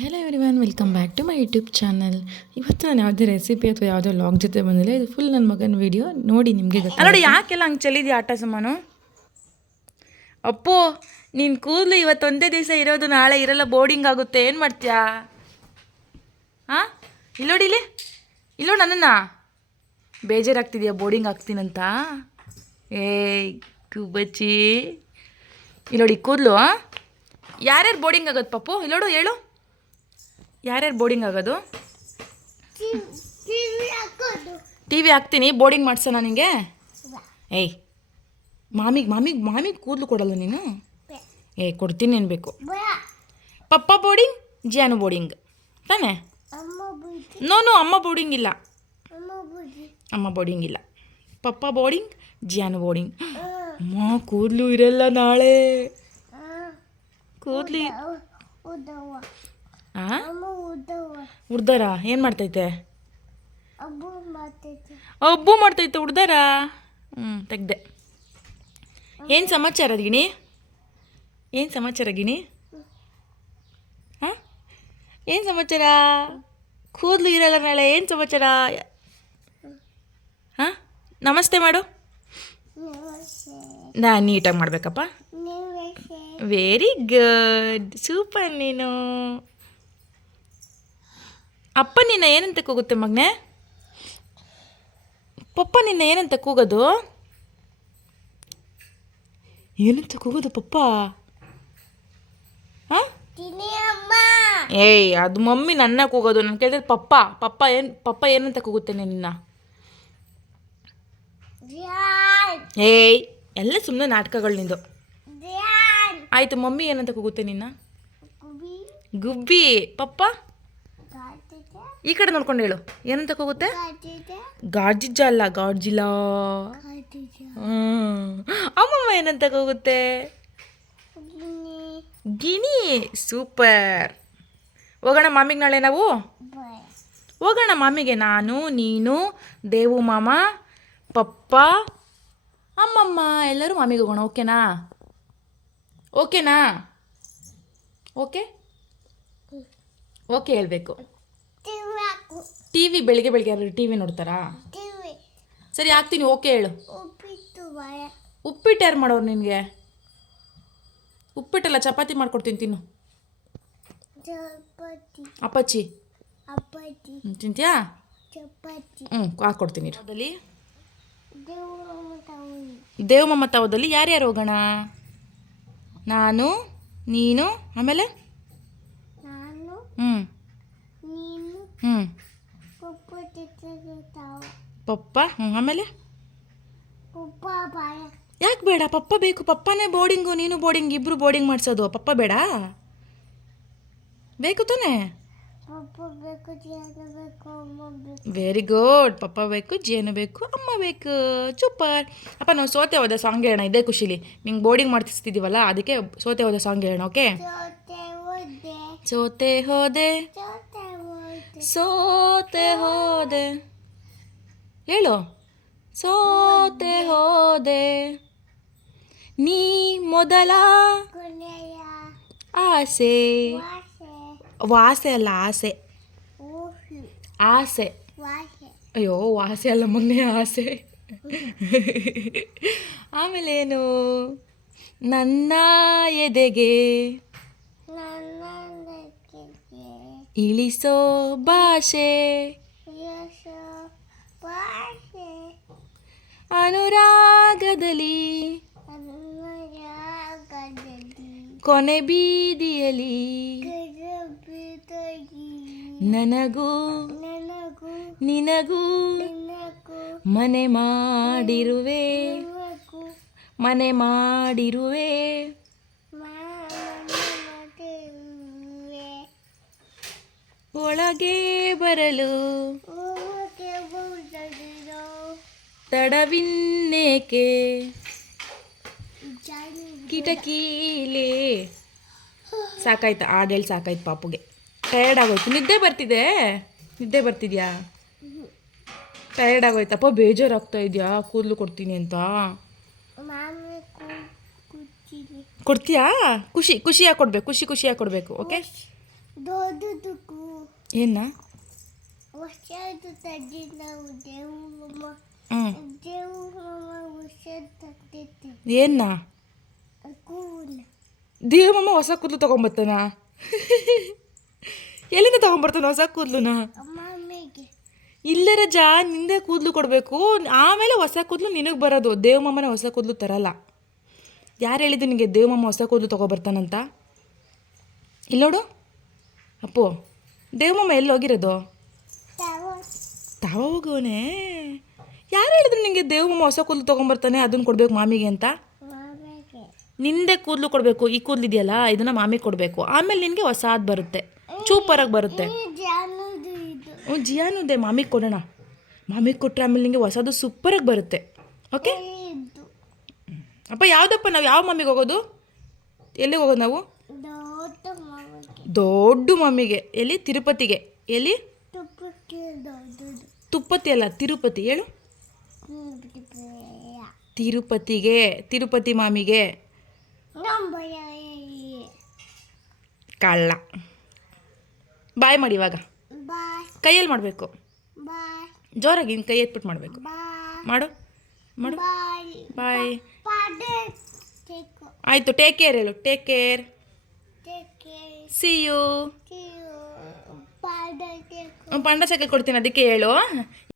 Hello everyone welcome back to my YouTube channel ಇವತ್ತು ನಾನು ಯಾವುದೇ ರೆಸಿಪಿ ಅಥವಾ ಯಾವುದೇ ಲಾಗ್ ಜೊತೆ ಬಂದಿಲ್ಲ. ಇದು ಫುಲ್ ನನ್ನ ಮಗನ ವಿಡಿಯೋ ನೋಡಿ ನಿಮಗೆ ನೋಡಿ, ಯಾಕೆಲ್ಲ ಹಂಗೆ ಚೆಲ್ಲಿದ್ಯಾ ಆಟ ಸಾಮಾನು? ಅಪ್ಪು, ನೀನು ಕೂದಲು ಇವತ್ತು ಒಂದೇ ದಿವಸ ಇರೋದು, ನಾಳೆ ಇರಲ್ಲ ಬೋರ್ಡಿಂಗ್ ಆಗುತ್ತೆ. ಏನು ಮಾಡ್ತೀಯಾ? ಹಾಂ ಇಲ್ಲೋಡಿ ಇಲ್ಲಿ? ಇಲ್ಲೋ ನನ್ನನ್ನು? ಬೇಜಾರಾಗ್ತಿದ್ಯಾ ಬೋರ್ಡಿಂಗ್ ಆಗ್ತೀನಂತ ಏ ಕುಬಚ್ಚಿ ಇಲ್ಲೋಡಿ ಕೂದಲು ಯಾರ್ಯಾರು ಬೋರ್ಡಿಂಗ್ ಆಗುತ್ತೆ ಪಪ್ಪು ಇಲ್ಲೋಡು, ಹೇಳು. ಯಾರ್ಯಾರು ಬೋರ್ಡಿಂಗ್ ಆಗೋದು? ಟಿ ವಿ ಹಾಕ್ತೀನಿ. ಬೋರ್ಡಿಂಗ್ ಮಾಡ್ಸೋಣ ನಿನಗೆ ಏಯ್. ಮಾಮಿಗೆ ಮಾಮಿಗೆ ಮಾಮಿಗೆ ಕೂದಲು ಕೊಡಲ್ಲ ನೀನು? ಏ ಕೊಡ್ತೀನಿ ಅನ್ಬೇಕು ಪಪ್ಪ ಬೋರ್ಡಿಂಗ್ ಜಿಯಾನು ಬೋರ್ಡಿಂಗ್ ತಾನೇ? ನೋ ನೋ ಅಮ್ಮ ಬೋರ್ಡಿಂಗ್ ಇಲ್ಲ. ಅಮ್ಮ ಬೋರ್ಡಿಂಗ್ ಇಲ್ಲ. ಪಪ್ಪ ಬೋರ್ಡಿಂಗ್ ಜಿಯಾನು ಬೋರ್ಡಿಂಗ್ ಅಮ್ಮ ಕೂದಲು ಇರಲ್ಲ ನಾಳೆ. ಕೂದಲಿ ಉಡ್ದಾರ ಏನು ಮಾಡ್ತೈತೆ? ಒಬ್ಬು ಮಾಡ್ತೈತೆ. ಉಡ್ದಾರ ಹ್ಞೂ ತೆಗ್ದೆ. ಏನು ಸಮಾಚಾರ ಗಿಣಿ? ಏನು ಸಮಾಚಾರ ಗಿಣಿ? ಹಾಂ ಏನು ಸಮಾಚಾರ? ಕೂದಲು ಇರಲ್ಲ ನಾಳೆ ಏನು ಸಮಾಚಾರ? ಹಾಂ ನಮಸ್ತೆ ಮಾಡು. ನಾ ನೀಟಾಗಿ ಮಾಡಬೇಕಪ್ಪ. ವೆರಿ ಗುಡ್ ಸೂಪರ್ ನೀನು. ಅಪ್ಪ ನಿನ್ನ ಏನಂತ ಕೂಗುತ್ತೆ ಮಗ್ನೆ? ಪಪ್ಪ ನಿನ್ನ ಏನಂತ ಕೂಗೋದು? ಏನಂತ ಕೂಗೋದು ಪಪ್ಪ? ಹಾಂ ಏಯ್ ಅದು ಮಮ್ಮಿ ನನ್ನ ಕೂಗೋದು. ನಾನು ಕೇಳಿದ್ರೆ ಪಪ್ಪ ಪಪ್ಪ ಏನು ಪಪ್ಪ ಏನಂತ ಕೂಗುತ್ತೆ ನಿನ್ನ? ಏಯ್ ಎಲ್ಲ ಸುಮ್ಮನೆ ನಾಟಕಗಳು ನಿಂದು. ಆಯಿತು ಮಮ್ಮಿ ಏನಂತ ಕೂಗುತ್ತೆ ನಿನ್ನ? ಗುಬ್ಬಿ. ಪಪ್ಪ? ಈ ಕಡೆ ನೋಡ್ಕೊಂಡು ಹೇಳು. ಏನಂತ ಹೋಗುತ್ತೆ ಗಾರ್ಜಿಜ್ಜ ಅಲ್ಲ ಗಾಡ್ಜಿಲ ಹ್ಮ್. ಅಮ್ಮಮ್ಮ ಏನಂತ ಕೂಗುತ್ತೆ? ಗಿಣಿ. ಸೂಪರ್. ಹೋಗೋಣ ಮಾಮಿಗೆ ನಾಳೆ ನಾವು? ಹೋಗೋಣ ಮಾಮಿಗೆ ನಾನು ನೀನು ದೇವು ಮಾಮ ಪಪ್ಪ ಅಮ್ಮಮ್ಮ ಎಲ್ಲರೂ ಮಾಮಿಗೆ ಹೋಗೋಣ ಓಕೆನಾ? ಓಕೆನಾ? ಓಕೆ? ಓಕೆ ಹೇಳಬೇಕು. ಟಿ ವಿ ಬೆಳಿಗ್ಗೆ ಬೆಳಿಗ್ಗೆ ಯಾರು ಟಿವಿ ನೋಡ್ತಾರಾ? ಸರಿ ಹಾಕ್ತೀನಿ ಓಕೆ ಹೇಳು. ಉಪ್ಪಿಟ್ಟು ಯಾರು ಮಾಡೋರು ನಿನಗೆ? ಉಪ್ಪಿಟ್ಟಲ್ಲ ಚಪಾತಿ ಮಾಡ್ಕೊಡ್ತೀನಿ ತಿನ್ನು. ಅಪ್ಪಚ್ಚಿ ತಿಂತೀಯಾ ಹ್ಮ್, ತಿಂತ್ಯಾ? ಚಪಾತಿ. ಹ್ಞೂ ಹಾಕ್ಕೊಡ್ತೀನಿ ಅದಲ್ಲಿ ದೇವರು ತಗೊಂಡು ದೇವಮ್ಮ ತಾವದಲ್ಲಿ ಯಾರ್ಯಾರು ಹೋಗೋಣ? ನಾನು ನೀನು ಆಮೇಲೆ? ನಾನು ಹ್ಞೂ ನೀನು ಹ್ಞೂ ಪಪ್ಪ ಹ್ಞೂ ಆಮೇಲೆ? ಯಾಕೆ ಬೇಡ? ಪಪ್ಪ ಬೇಕು. ಪಪ್ಪನೇ ಬೋರ್ಡಿಂಗು ನೀನು ಬೋರ್ಡಿಂಗ್ ಇಬ್ಬರು ಬೋರ್ಡಿಂಗ್ ಮಾಡಿಸೋದು. ಪಪ್ಪ ಬೇಡ? ಬೇಕು ತಾನೇ? ವೆರಿ ಗುಡ್ ಪಪ್ಪ ಬೇಕು ಜೇನು ಬೇಕು ಅಮ್ಮ ಬೇಕು. ಸೂಪರ್ ಅಪ್ಪ ನಾವು ಸೋತೆ ಹೋದ ಸಾಂಗ್ ಹೇಳೋಣ. ಇದೇ ಖುಷಿಲಿ. ನಿಂಗೆ ಬೋರ್ಡಿಂಗ್ ಮಾಡ್ತಿಸ್ತಿದ್ದೀವಲ್ಲ ಅದಕ್ಕೆ ಸೋತೆ ಹೋದ ಸಾಂಗ್ ಹೇಳೋಣ ಓಕೆ ಸೋತೆ ಹೋದೆ. ಸೋತೆ ಹೋದೆ. ಹೇಳು? ಸೋತೆ ಹೋದೆ. ನೀ ಮೊದಲ ಆಸೆ. ವಾಸೆ. ಅಲ್ಲ ಆಸೆ. ಆಸೆ. ಅಯ್ಯೋ ವಾಸೆ ಅಲ್ಲ ಮೊನ್ನೆ ಆಸೆ. ಆಮೇಲೆ ಏನು? ನನ್ನ ಎದೆಗೆ? ಇಳಿಸೋ ಭಾಷೆ ಅನುರಾಗದಲ್ಲಿ. ಕೊನೆ ಬೀದಿಯಲ್ಲಿ. ನಿನಗೂ ನಿನಗೂ ಮನೆ ಮಾಡಿರುವೆ. ಮನೆ ಮಾಡಿರುವೆ. ಒಳಗೆ ಬರಲು. ತಡವಿನ್ನೇಕೆ? ಕಿಟಕೀಲಿ. ಸಾಕಾಯ್ತು ಹಾಡೇಳಿ ಸಾಕಾಯ್ತು ಪಾಪುಗೆ. ಟಯರ್ಡ್ ಆಗೋಯ್ತು. ನಿದ್ದೆ ಬರ್ತಿದೆ? ನಿದ್ದೆ ಬರ್ತಿದ್ಯಾ? ಟಯರ್ಡ್ ಆಗೋಯ್ತಪ್ಪ ಬೇಜಾರಾಗ್ತಾ ಇದೆಯಾ? ಕೂದಲು ಕೊಡ್ತೀನಿ ಅಂತ. ಕೊಡ್ತೀಯಾ? ಖುಷಿ ಖುಷಿಯಾಗಿ ಕೊಡ್ಬೇಕು ಖುಷಿ ಖುಷಿಯಾಗಿ ಕೊಡಬೇಕು ಓಕೆ ಏನ? ದೇವಮ್ಮ ದೇವಮ್ಮ ತಂದಿದ್ದೆ ಏನ? ಕೂನ ದೇವಮ್ಮ ಹೊಸ ಕೂದಲು ತಗೊಂಬರ್ತಾನ ಎಲ್ಲಿಂದ ತಗೊಂಬರ್ತಾನ ಹೊಸ ಕೂದಲುನ? ಮಮ್ಮಿಗೆ ಇಲ್ಲೇ ರಜಾ ನಿಂದೆ ಕೂದಲು ಕೊಡಬೇಕು. ಆಮೇಲೆ ಹೊಸ ಕೂದಲು ನಿನಗೆ ಬರೋದು. ದೇವಮ್ಮನ ಹೊಸ ಕೂದಲು ತರಲ್ಲ. ಯಾರು ಹೇಳಿದ್ದು ನಿನಗೆ ದೇವಮ್ಮ ಹೊಸ ಕೂದಲು ತೊಗೊಬರ್ತಾನಂತ? ಇಲ್ಲೋಡು ಅಪ್ಪು ದೇವಮ್ಮ ಎಲ್ಲಿ ಹೋಗಿರೋದು ತವ ಹೋಗೋನೆ ಯಾರು ಹೇಳಿದ್ರು ನಿನಗೆ ದೇವಮ್ಮ ಹೊಸ ಕೂದಲು ತೊಗೊಂಬರ್ತಾನೆ ಅದನ್ನು ಕೊಡಬೇಕು ಮಾಮಿಗೆ ಅಂತ? ನಿಂದೆ ಕೂದಲು ಕೊಡಬೇಕು ಈ ಕೂದಲು ಇದೆಯಲ್ಲ ಇದನ್ನು ಮಾಮಿಗೆ ಕೊಡಬೇಕು. ಆಮೇಲೆ ನಿನಗೆ ಹೊಸಾದ್ ಬರುತ್ತೆ ಚೂಪರಾಗಿ ಬರುತ್ತೆ. ಹ್ಞೂ ಜಿಯಾನು ಇದೆ. ಮಾಮಿಗೆ ಕೊಡೋಣ. ಮಾಮಿಗೆ ಕೊಟ್ಟರೆ ಆಮೇಲೆ ನಿಮಗೆ ಹೊಸದು ಸೂಪರಾಗಿ ಬರುತ್ತೆ. ಓಕೆ? ಅಪ್ಪ ಯಾವುದಪ್ಪ ನಾವು ಯಾವ ಮಾಮಿಗೆ ಹೋಗೋದು? ಎಲ್ಲಿಗೆ ಹೋಗೋದು ನಾವು? ದೊಡ್ಡ ಮಮ್ಮಿಗೆ ಎಲ್ಲಿ ತಿರುಪತಿಗೆ ಎಲ್ಲಿ ತುಪ್ಪತಿ ಅಲ್ಲ ತಿರುಪತಿ ಹೇಳು ತಿರುಪತಿಗೆ ತಿರುಪತಿ ಮಾಮಿಗೆ. ಕಳ್ಳ ಬಾಯ್ ಮಾಡಿ ಇವಾಗ. ಕೈಯಲ್ಲಿ ಮಾಡಬೇಕು. ಜೋರಾಗಿ ನಿನ್ನ ಕೈ ಎತ್ಬಿಟ್ಟು ಮಾಡಬೇಕು. ಮಾಡು ಮಾಡು. ಬಾಯ್. ಆಯಿತು ಟೇಕ್ ಕೇರ್ ಹೇಳು ಟೇಕ್ ಕೇರ್ ಸಿ ಯು ಪಾಡೆ ಸೈಕಲ್ ಕೊಡ್ತೀನಿ ಅದಕ್ಕೆ ಹೇಳು.